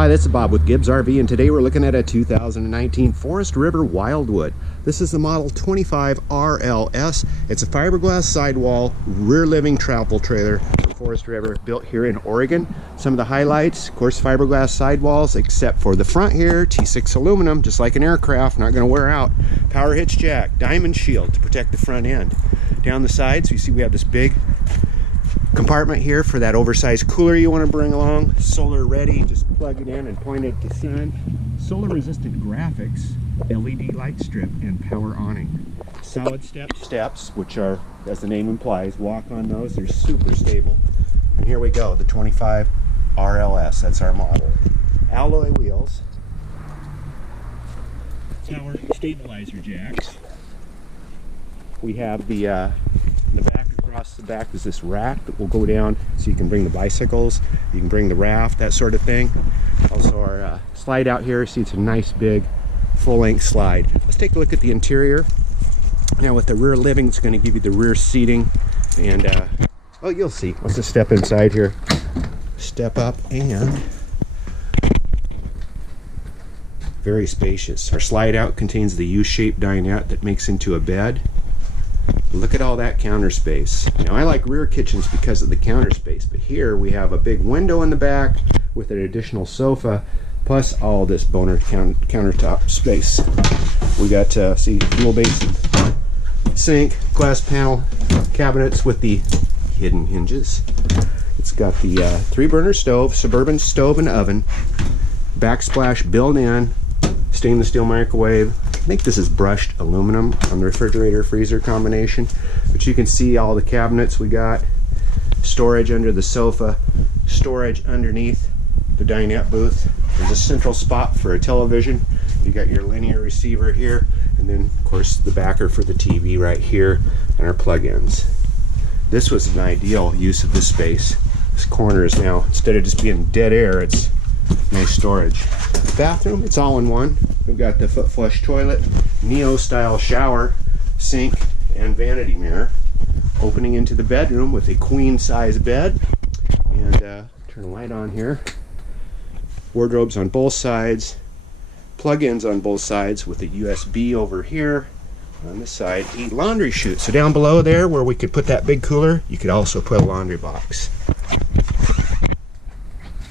Hi, this is Bob with Gibbs RV, and today we're looking at a 2019 Forest River Wildwood. This is the model 25 RLS. It's a fiberglass sidewall rear living travel trailer from Forest River, built here in Oregon. Some of the highlights, of course, fiberglass sidewalls, except for the front here, T6 aluminum, just like an aircraft, not going to wear out. Power hitch jack, diamond shield to protect the front end. Down the sides, you see we have this big compartment here for that oversized cooler you want to bring along. Solar ready, just plug it in and point it to sun. Solar resistant graphics, LED light strip, and power awning. Solid steps, which are, as the name implies, walk on those. They're super stable. And here we go, the 25 RLS, that's our model. Alloy wheels. Power stabilizer jacks. We have the back. Across the back is this rack that will go down so you can bring the bicycles, you can bring the raft, that sort of thing. Also our slide out here, see it's a nice big full-length slide. Let's take a look at the interior. Now with the rear living, it's going to give you the rear seating, and oh, you'll see. Let's just step inside here. Step up, and very spacious. Our slide out contains the U-shaped dinette that makes into a bed. Look at all that counter space. Now I like rear kitchens because of the counter space, but here we have a big window in the back with an additional sofa, plus all this boner countertop space. We got see, fuel basin, sink, glass panel cabinets with the hidden hinges. It's got the 3-burner stove, suburban stove and oven, backsplash built-in, stainless steel microwave. I think this is brushed aluminum on the refrigerator freezer combination, but you can see all the cabinets we got. Storage under the sofa, storage underneath the dinette booth. There's a central spot for a television. You got your linear receiver here, and then of course the backer for the TV right here, and our plug-ins. This was an ideal use of this space. This corner is now, instead of just being dead air, it's nice storage. Bathroom, it's all in one. We've got the foot flush toilet, Neo style shower, sink, and vanity mirror. Opening into the bedroom with a queen size bed. And turn the light on here. Wardrobes on both sides. Plug-ins on both sides with a USB over here. On this side, 8 laundry chutes. So down below there where we could put that big cooler, you could also put a laundry box.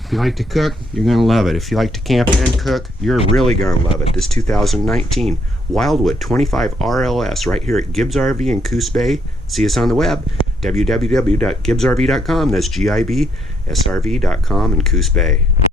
If you like to cook, you're going to love it. If you like to camp and cook, you're really going to love it. This 2019 Wildwood 25 RLS right here at Gibbs RV in Coos Bay. See us on the web, www.gibbsrv.com. That's GIBSRV.com in Coos Bay.